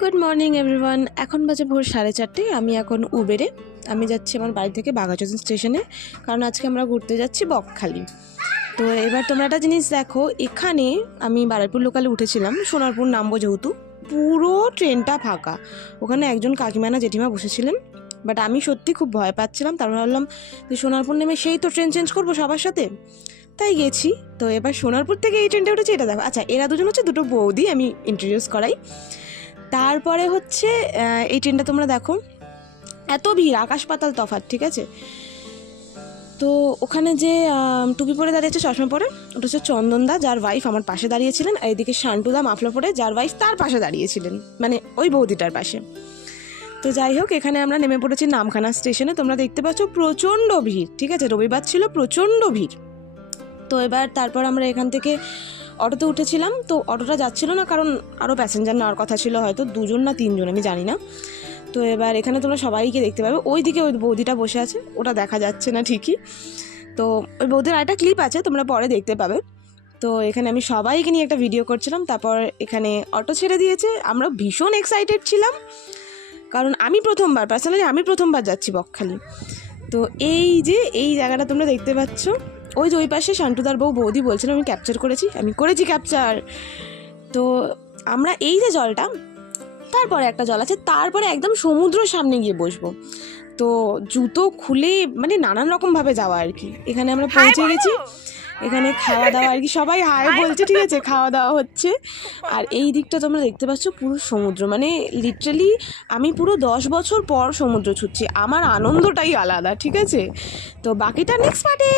Good morning everyone. এখন বাজে ভোর 4:30। আমি এখন উবেরে যাচ্ছি আমার বাড়ি থেকে বাঘাযতীন স্টেশনে, কারণ আজকে আমরা ঘুরতে যাচ্ছি বকখালি। তো এবার তোমরা একটা জিনিস দেখো, এখানে আমি বারুইপুর লোকালে উঠেছিলাম, সোনারপুর নামবো যেহেতু, পুরো ট্রেনটা ফাঁকা। ওখানে একজন কাকিমানা জেঠিমা বসেছিলেন, বাট আমি সত্যি খুব ভয় পাচ্ছিলাম। তারপর ভাবলাম যে সোনারপুর নেমে সেই তো ট্রেন চেঞ্জ করবো সবার সাথে, তাই গেছি। তো এবার সোনারপুর থেকে এই ট্রেনটা উঠেছি, এটা দেখো। আচ্ছা, এরা দুজন হচ্ছে দুটো বৌদি, আমি ইন্ট্রোডিউস করাই। তারপরে হচ্ছে এই ট্রেনটা তোমরা দেখো, এত ভিড়, আকাশ পাতাল তফাৎ, ঠিক আছে। তো ওখানে যে টুপি পরে দাঁড়িয়েছে, চশমা পরে, ওটা হচ্ছে চন্দনদা, যার ওয়াইফ আমার পাশে দাঁড়িয়েছিলেন। আর এদিকে শান্টুদা মাফলা পরে, যার ওয়াইফ তার পাশে দাঁড়িয়েছিলেন, মানে ওই বৌদিটার পাশে। তো যাই হোক, এখানে আমরা নেমে পড়েছি নামখানা স্টেশনে। তোমরা দেখতে পাচ্ছ প্রচণ্ড ভিড়, ঠিক আছে, রবিবার ছিল, প্রচণ্ড ভিড়। তো এবার তারপর আমরা এখান থেকে অটোতে উঠেছিলাম। তো অটোটা যাচ্ছিল না, কারণ আরও প্যাসেঞ্জার নেওয়ার কথা ছিল, হয়তো 2জন না 3জন, আমি জানি না। তো এবার এখানে তোমরা সবাইকে দেখতে পাবে। ওই দিকে ওই বৌদিটা বসে আছে, ওটা দেখা যাচ্ছে না ঠিকই। তো ওই বৌদির একটা ক্লিপ আছে, তোমরা পরে দেখতে পাবে। তো এখানে আমি সবাইকে নিয়ে একটা ভিডিও করছিলাম। তারপর এখানে অটো ছেড়ে দিয়েছে। আমরা ভীষণ এক্সাইটেড ছিলাম, কারণ আমি প্রথমবার যাচ্ছি বকখালি। তো এই যে এই জায়গাটা তোমরা দেখতে পাচ্ছ, ওই যে ওই পাশে শান্টুদার বৌদি বলছিল আমি ক্যাপচার করেছি, আমি করেছি ক্যাপচার। তো আমরা এই যে জলটা, তারপরে একটা জল আছে, তারপরে একদম সমুদ্রের সামনে গিয়ে বসবো। তো জুতো খুলে মানে নানান রকমভাবে যাওয়া আর কি। এখানে আমরা পৌঁছে গেছি, এখানে খাওয়া দাওয়া আর কি, সবাই হাই বলছে, ঠিক আছে, খাওয়া দাওয়া হচ্ছে। আর এই দিকটা তোমরা দেখতে পাচ্ছ পুরো সমুদ্র, মানে লিটারালি আমি পুরো 10 বছর পর সমুদ্র ছুটছি, আমার আনন্দটাই আলাদা, ঠিক আছে। তো বাকিটা নেক্সট পার্টে।